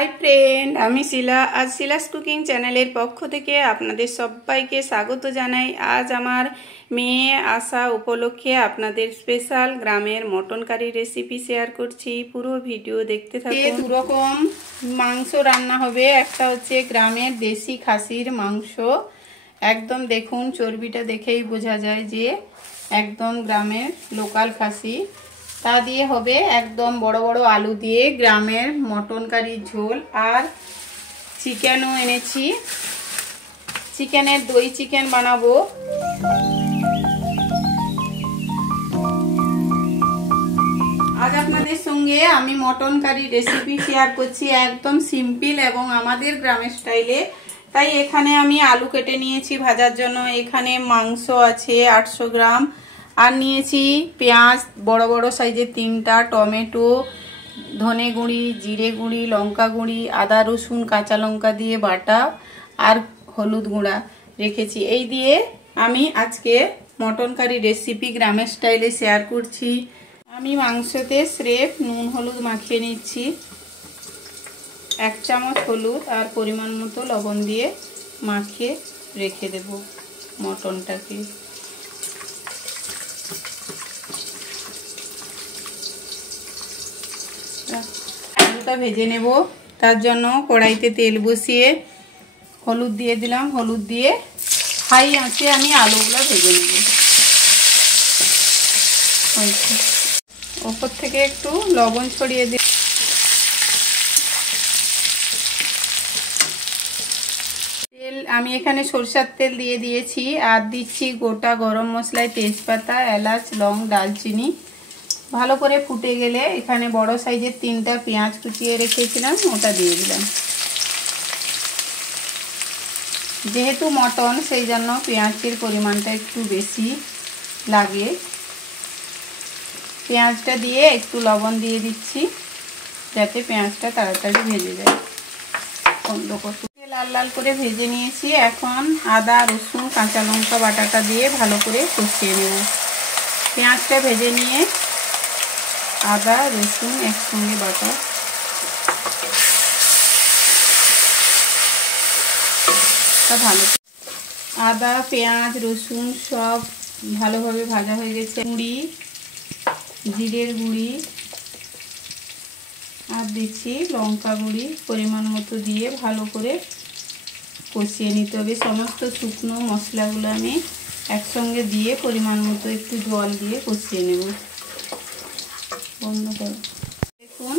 High friend आमी शिला आज शिलास cooking channel पक्ष थेके आपनादेर सबाइके स्वागत जानाई। आज आमार मेये आसा उपलक्षे आपनादेर स्पेशल ग्रामेर मटन कारी रेसिपि शेयर करछि। पुरो भिडियो देखते थाकुन। दु रकम मांस रान्ना होबे। एकटा होच्छे ग्रामेर देशी खासिर मांस, एकदम देखुन चर्बिटा देखेई बोझा जाय जे एकदम ग्रामेर लोकाल खासी। ता दिए होबे एकदम बड़ो बड़ो आलू दिए ग्रामेर मटन कारी झोल और चिकेनও এনেছি। चिकेनेर दई चिकेन बानाबो। आज आपनादेर संगे आमी मटन कारी रेसिपि शेयर करछि एकदम सिम्पल एवं आमादेर ग्रामेर स्टाइले। ताई एखाने आमी आलू केटे निয়েছি भाजार जन्य। एखाने मांस आछे 800 ग्राम और निয়েছি पेঁয়াজ बड़ बड़ साइजेर 3टा, टमेटो, धने गुड़ी, जिरे गुड़ी, लंका गुड़ी, आदा रसुन काँचा लंका दिए बाटा और हलुद गुड़ा रेखेছি। এই দিয়ে আমি আজকে মটন কারি রেসিপি গ্রামের স্টাইলে শেয়ার করছি। আমি মাংসতে স্রেফ নুন হলুদ মাখিয়ে নিচ্ছি। 1 চামচ হলুদ আর পরিমাণ মতো লবণ দিয়ে মাখিয়ে রেখে দেব মটনটাকে। आलूटा भेजे नेब। तार जन्य कड़ाईते तेल बसिए हलुद दिए दिलाम। हलुद दिए हाई आँचे आमी आलूगुलो भेजे नेब। ऊपर थेके एकटू लवण छड़िए दिए तेल आमी एखाने सरषेर तेल दिए दिएछि और दिচ্ছি गोटा गरम मसला, तेजपाता, एलाच, लौंग, दालचिनी। ভালো করে ফুটে গেলে এখানে বড় সাইজের 3টা পেঁয়াজ কুচিয়ে রেখেছিলাম ওটা দিয়ে দিলাম। যেহেতু মটন সেই জন্য পেঁয়াজের পরিমাণটা একটু বেশি লাগে। পেঁয়াজটা দিয়ে একটু লবণ দিয়ে দিচ্ছি যাতে পেঁয়াজটা তাড়াতাড়ি ভেজে যায়। বন্ধ করতে লাল লাল করে ভেজে নিয়েছি। এখন আদা রসুন কাঁচা লঙ্কা বাটাটা দিয়ে ভালো করে কষিয়ে নেব। পেঁয়াজটা ভেজে নিয়ে आदा रसुन एक संगे बाटा भालो आदा पेঁয়াজ रसुन सब ভালোভাবে ভাজা হয়ে গেছে। গুঁড়ি জিরের গুঁড়ি আর দিচ্ছি লঙ্কা গুঁড়ি পরিমাণ মতো দিয়ে ভালো করে কষিয়ে নিতে হবে। সমস্ত শুকনো মশলাগুলো আমি একসঙ্গে দিয়ে পরিমাণ মতো একটু জল দিয়ে কষিয়ে নেব। বন্ধ করো। দেখুন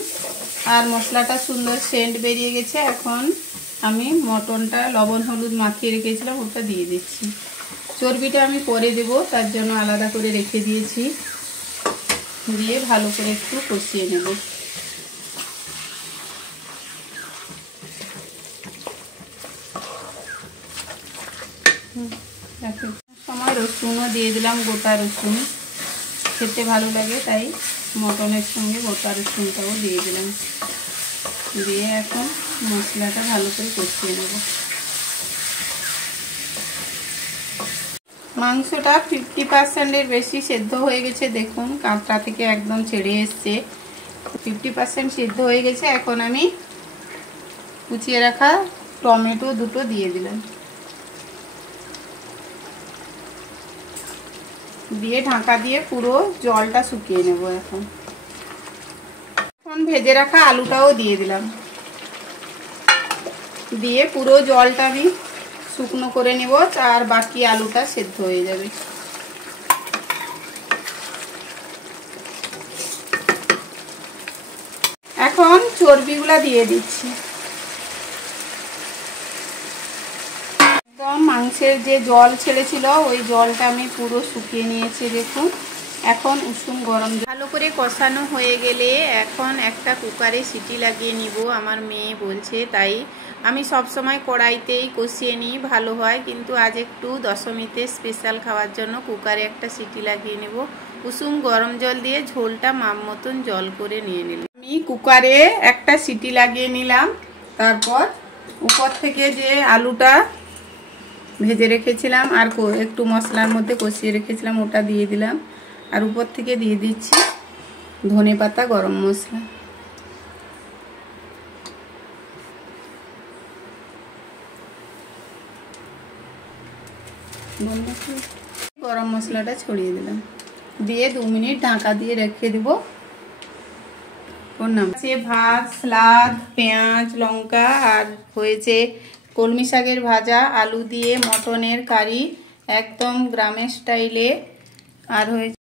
আর মশলাটা সুন্দর সেন্ট বেরিয়ে গেছে। এখন আমি মটনটা লবণ হলুদ মাখিয়ে রেখেছিলাম ওটা দিয়ে দিচ্ছি। চর্বিটা আমি পরে দেব তার জন্য আলাদা করে রেখে দিয়েছি। দিয়ে ভালো করে একটু কষিয়ে নেব। সময় রসুনও দিয়ে দিলাম, গোটা রসুন খেতে ভালো লাগে তাই মটনের সঙ্গে গোটা রসুনটাও দিয়ে দিলাম। দিয়ে এখন মশলাটা ভালো করে কষিয়ে নেব। মাংসটা 50% বেশি সেদ্ধ হয়ে গেছে। দেখুন কাঁচা থেকে একদম ছেড়ে এসছে। 50% সেদ্ধ হয়ে গেছে। এখন আমি কুচিয়ে রাখা টমেটো দুটো দিয়ে দিলাম। দিয়ে ঢাকা দিয়ে পুরো জলটা শুকিয়ে নেব। এখন ভেজে রাখা আলুটাও দিয়ে দিলাম। দিয়ে পুরো জলটা আমি শুকনো করে নেব আর বাকি আলুটা সেদ্ধ হয়ে যাবে। এখন চর্বিগুলা দিয়ে দিচ্ছি। মাংসের যে জল ছেড়েছিল ওই জলটা আমি পুরো শুকিয়ে নিয়েছি। দেখুন এখন উষুম গরম ভালো করে কষানো হয়ে গেলে এখন একটা কুকারে সিটি লাগিয়ে নিব। আমার মেয়ে বলছে তাই আমি সব সময় কড়াইতেই কষিয়ে নিই, ভালো হয়। কিন্তু আজ একটু দশমীতে স্পেশাল খাওয়ার জন্য কুকারে একটা সিটি লাগিয়ে নেব। উষুম গরম জল দিয়ে ঝোলটা মাপ মতন জল করে নিয়ে নিলাম। আমি কুকারে একটা সিটি লাগিয়ে নিলাম। তারপর উপর থেকে যে আলুটা ভেজে রেখেছিলাম আর একটু মশলার মধ্যে কষিয়ে রেখেছিলাম ওটা দিয়ে দিলাম। আর উপর থেকে দিয়ে দিচ্ছি ধনেপাতা, গরম মশলা। গরম মশলাটা ছড়িয়ে দিলাম, দিয়ে 2 মিনিট ঢাকা দিয়ে রেখে দিব। ভাত, সালাদ, পেঁয়াজ, লঙ্কা, আর হয়েছে কলমি শাকের ভাজা, আলু দিয়ে মটনের কারি, একদম গ্রামের স্টাইলে। আর হয়েছে